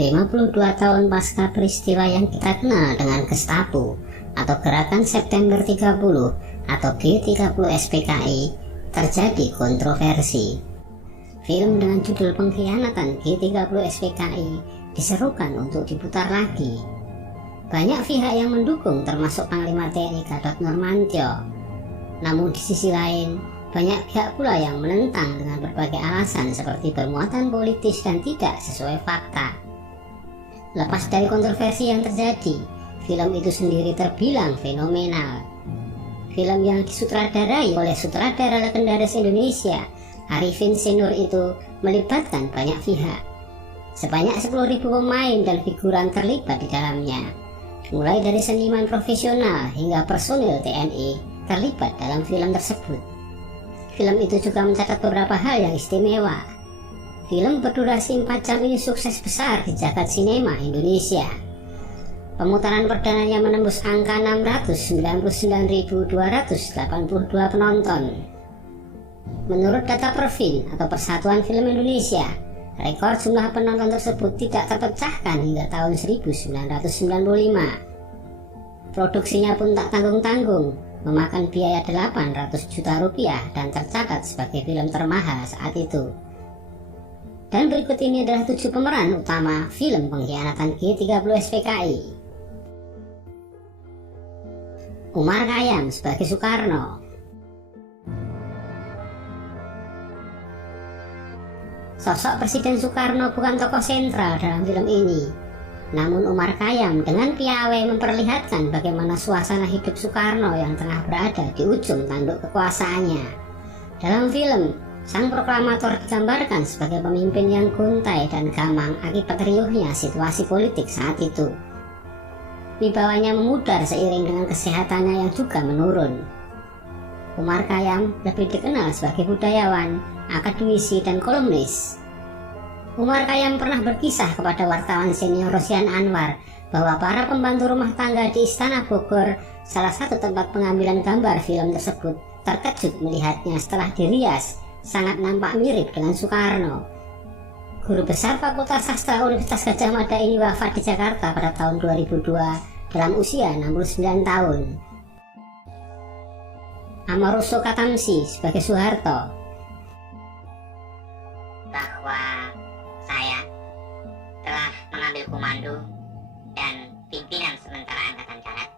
52 tahun pasca peristiwa yang kita kenal dengan Gestapo atau Gerakan September 30 atau G30 SPKI, terjadi kontroversi. Film dengan judul Pengkhianatan G30 SPKI diserukan untuk diputar lagi. Banyak pihak yang mendukung, termasuk Panglima TNI Gatot Nurmantyo. Namun di sisi lain, banyak pihak pula yang menentang dengan berbagai alasan seperti bermuatan politis dan tidak sesuai fakta. Lepas dari kontroversi yang terjadi, film itu sendiri terbilang fenomenal. Film yang disutradarai oleh sutradara legendaris Indonesia, Arifin Sinur itu melibatkan banyak pihak. Sebanyak 10.000 pemain dan figuran terlibat di dalamnya. Mulai dari seniman profesional hingga personil TNI terlibat dalam film tersebut. Film itu juga mencatat beberapa hal yang istimewa. Film berdurasi 4 jam ini sukses besar di jagat sinema Indonesia. Pemutaran perdananya menembus angka 699.282 penonton. Menurut data Perfin atau Persatuan Film Indonesia, rekor jumlah penonton tersebut tidak terpecahkan hingga tahun 1995. Produksinya pun tak tanggung-tanggung, memakan biaya 800 juta rupiah dan tercatat sebagai film termahal saat itu. Dan berikut ini adalah 7 pemeran utama film Pengkhianatan G30 SPKI. Umar Khayyam sebagai Soekarno. Sosok Presiden Soekarno bukan tokoh sentral dalam film ini. Namun Umar Khayyam dengan piawai memperlihatkan bagaimana suasana hidup Soekarno yang tengah berada di ujung tanduk kekuasaannya. Dalam film, sang proklamator digambarkan sebagai pemimpin yang guntai dan gamang akibat riuhnya situasi politik saat itu. Wibawanya memudar seiring dengan kesehatannya yang juga menurun. Umar Khayyam lebih dikenal sebagai budayawan, akademisi, dan kolumnis. Umar Khayyam pernah berkisah kepada wartawan senior Rosian Anwar bahwa para pembantu rumah tangga di Istana Bogor, salah satu tempat pengambilan gambar film tersebut, terkejut melihatnya setelah dirias sangat nampak mirip dengan Soekarno. Guru besar Fakultas Sastra Universitas Gadjah Mada ini wafat di Jakarta pada tahun 2002 dalam usia 69 tahun. Amoroso Katamsi sebagai Soeharto. Bahwa saya telah mengambil komando dan pimpinan sementara Angkatan Darat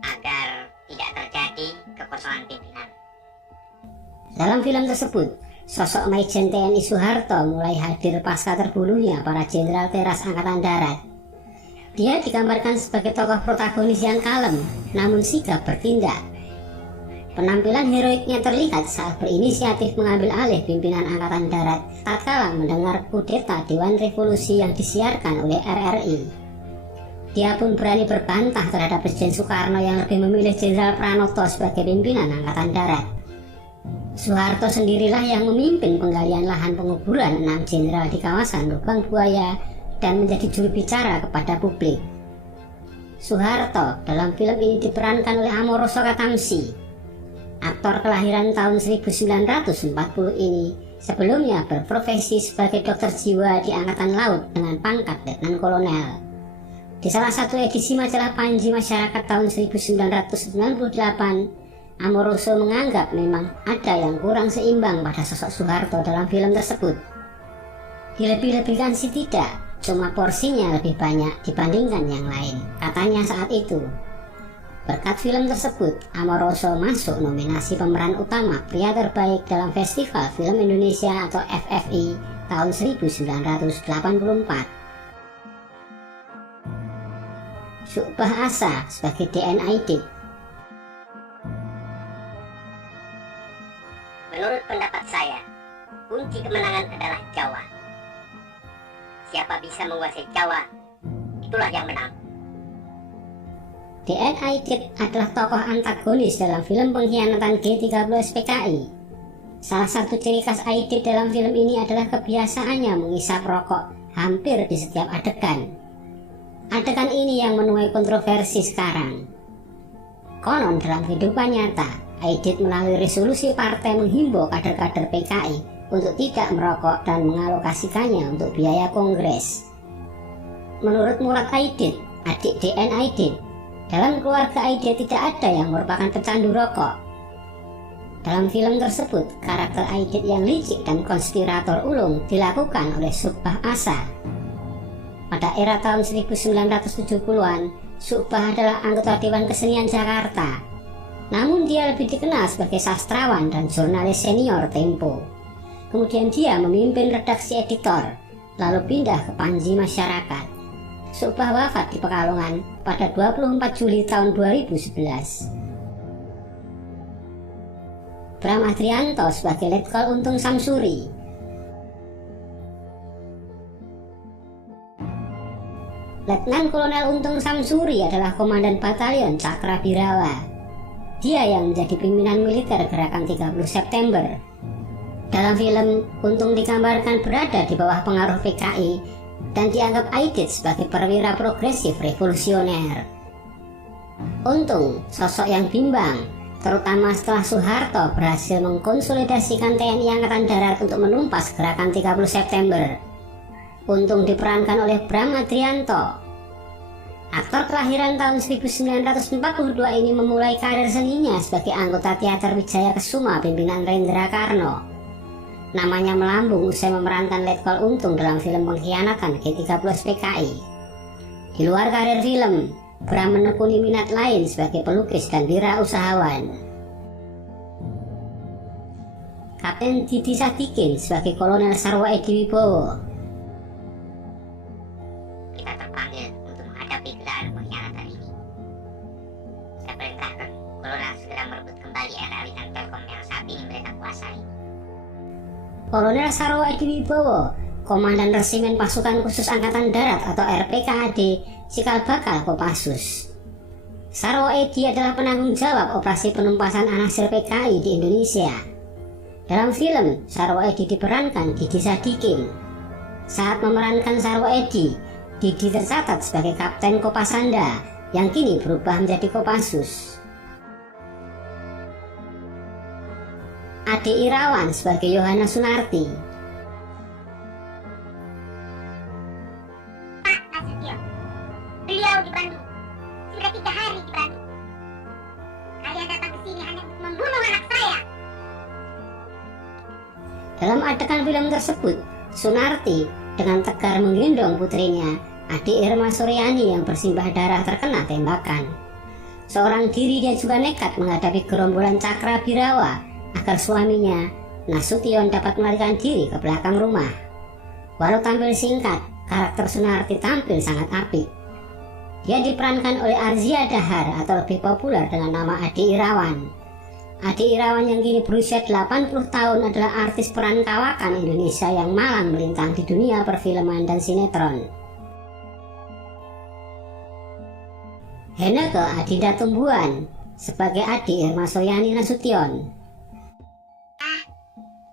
agar tidak terjadi kekosongan pimpinan. Dalam film tersebut, sosok Maijen TNI Soeharto mulai hadir pasca terbunuhnya para jenderal teras Angkatan Darat. Dia digambarkan sebagai tokoh protagonis yang kalem, namun sigap bertindak. Penampilan heroiknya terlihat saat berinisiatif mengambil alih pimpinan Angkatan Darat tatkala mendengar kudeta Dewan Revolusi yang disiarkan oleh RRI. Dia pun berani berbantah terhadap Presiden Soekarno yang lebih memilih Jenderal Pranoto sebagai pimpinan Angkatan Darat. Soeharto sendirilah yang memimpin penggalian lahan penguburan 6 jenderal di kawasan Lubang Buaya dan menjadi juru bicara kepada publik. Soeharto dalam film ini diperankan oleh Amoroso Katamsi. Aktor kelahiran tahun 1940 ini sebelumnya berprofesi sebagai dokter jiwa di Angkatan Laut dengan pangkat Letnan Kolonel. Di salah satu edisi majalah Panji Masyarakat tahun 1998, Amoroso menganggap memang ada yang kurang seimbang pada sosok Soeharto dalam film tersebut. Dilebih-lebihkan sih tidak, cuma porsinya lebih banyak dibandingkan yang lain, katanya saat itu. Berkat film tersebut, Amoroso masuk nominasi pemeran utama pria terbaik dalam Festival Film Indonesia atau FFI tahun 1984. Syukbah Asa sebagai DN Aidit. Menurut pendapat saya, kunci kemenangan adalah Jawa. Siapa bisa menguasai Jawa, itulah yang menang. DN Aidit adalah tokoh antagonis dalam film Pengkhianatan G30 SPKI. Salah satu ciri khas Aidit dalam film ini adalah kebiasaannya mengisap rokok hampir di setiap adegan. Adegan ini yang menuai kontroversi sekarang. Konon dalam kehidupan nyata, Aidit melalui resolusi partai menghimbau kader-kader PKI untuk tidak merokok dan mengalokasikannya untuk biaya kongres. Menurut Murad Aidit, adik DN Aidit, dalam keluarga Aidit tidak ada yang merupakan pecandu rokok. Dalam film tersebut, karakter Aidit yang licik dan konspirator ulung dilakukan oleh Subah Asa. Pada era tahun 1970-an, Subah adalah anggota Dewan Kesenian Jakarta. Namun dia lebih dikenal sebagai sastrawan dan jurnalis senior Tempo. Kemudian dia memimpin redaksi editor, lalu pindah ke Panji Masyarakat. Subah wafat di Pekalongan pada 24 Juli tahun 2011. Bram Adrianto sebagai Letkol Untung Samsuri. Letnan Kolonel Untung Samsuri adalah komandan batalion Cakrabirawa. Dia yang menjadi pimpinan militer gerakan 30 September. Dalam film, Untung digambarkan berada di bawah pengaruh PKI dan dianggap Aidit sebagai perwira progresif revolusioner. Untung, sosok yang bimbang, terutama setelah Soeharto berhasil mengkonsolidasikan TNI Angkatan Darat untuk menumpas gerakan 30 September. Untung diperankan oleh Bram Adrianto. Aktor kelahiran tahun 1942 ini memulai karir seninya sebagai anggota teater Wijaya Kesuma pimpinan Rendra Karno. Namanya melambung usai memerankan Letkol Untung dalam film Pengkhianatan G30 SPKI. Di luar karir film, Bram menekuni minat lain sebagai pelukis dan wirausahawan. Kapten Didi Sadikin sebagai Kolonel Sarwo Edi Wibowo. Kita terpanggil untuk menghadapi gerakan pengkhianatan ini. Saya perintahkan Kolonel segera merebut kembali RRI dan Telkom yang saat ini mereka kuasai. Kolonel Sarwo Edi Wibowo, Komandan Resimen Pasukan Khusus Angkatan Darat atau RPKAD, cikal bakal Kopassus. Sarwo Edi adalah penanggung jawab operasi penumpasan anasir PKI di Indonesia. Dalam film, Sarwo Edi diperankan Didi Sadikin. Saat memerankan Sarwo Edi, Didi tercatat sebagai Kapten Kopasanda yang kini berubah menjadi Kopassus. Ade Irawan sebagai Yohana Sunarti. Pak Nasution, beliau di Bandung. Sudah 3 hari di Bandung. Kalian datang ke sini hanya untuk membunuh anak saya. Dalam adegan film tersebut, Sunarti dengan tegar menggendong putrinya, adik Irma Suryani yang bersimbah darah terkena tembakan. Seorang diri dia juga nekat menghadapi gerombolan Cakrabirawa agar suaminya, Nasution, dapat melarikan diri ke belakang rumah. Walau tampil singkat, karakter Sunarti tampil sangat apik. Dia diperankan oleh Arzia Dahar atau lebih populer dengan nama Ade Irawan. Ade Irawan yang kini berusia 80 tahun adalah artis peran kawakan Indonesia yang malang melintang di dunia perfilman dan sinetron. Heneke Adinda Tumbuhan sebagai adik Irma Suryani Nasution.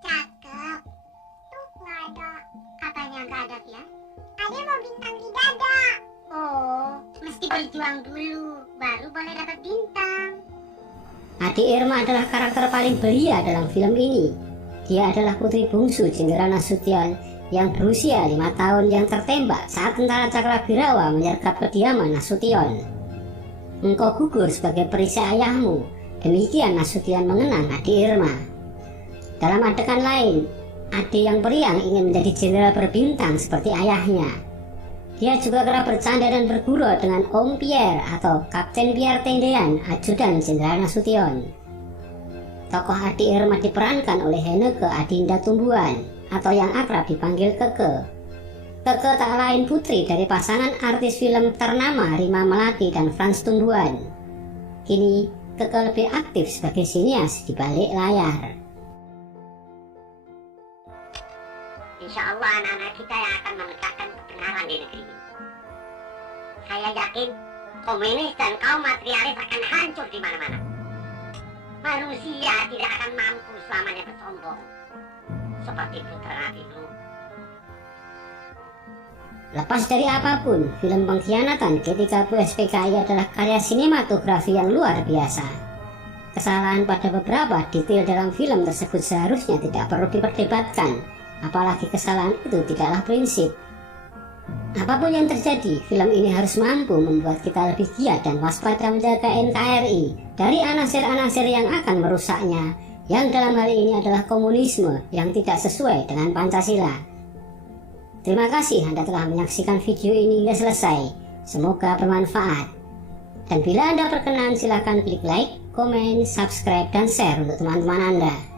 Cakep. Tuh nggak ada. Apanya nggak ada ya? Ada mau bintang di dada. Oh, mesti berjuang dulu, baru boleh dapat bintang. Adik Irma adalah karakter paling belia dalam film ini. Dia adalah putri bungsu Jenderal Nasution yang berusia 5 tahun yang tertembak saat tentara Cakrabirawa menyergap kediaman Nasution. Engkau gugur sebagai perisai ayahmu, demikian Nasution mengenang adik Irma. Dalam adegan lain, Ade yang periang ingin menjadi jenderal berbintang seperti ayahnya. Dia juga kerap bercanda dan bergurau dengan Om Pierre atau Kapten Pierre Tendean, ajudan Jenderal Nasution. Tokoh adik Irma diperankan oleh Heneke Adinda Tumbuhan atau yang akrab dipanggil Keke. Keke tak lain putri dari pasangan artis film ternama Rima Melati dan Frans Tumbuhan. Kini Keke lebih aktif sebagai sinias di balik layar. Insya Allah anak-anak kita yang akan menegakkan kebenaran di negeri ini. Saya yakin komunis dan kaum materialis akan hancur di mana-mana. Manusia tidak akan mampu selamanya bersombong seperti putra Nabi Nuh. Lepas dari apapun, film Pengkhianatan G30 SPKI adalah karya sinematografi yang luar biasa. Kesalahan pada beberapa detail dalam film tersebut seharusnya tidak perlu diperdebatkan, apalagi kesalahan itu tidaklah prinsip. Apapun yang terjadi, film ini harus mampu membuat kita lebih giat dan waspada menjaga NKRI dari anasir-anasir yang akan merusaknya, yang dalam hal ini adalah komunisme yang tidak sesuai dengan Pancasila. Terima kasih Anda telah menyaksikan video ini hingga selesai. Semoga bermanfaat. Dan bila Anda berkenan, silahkan klik like, komen, subscribe, dan share untuk teman-teman Anda.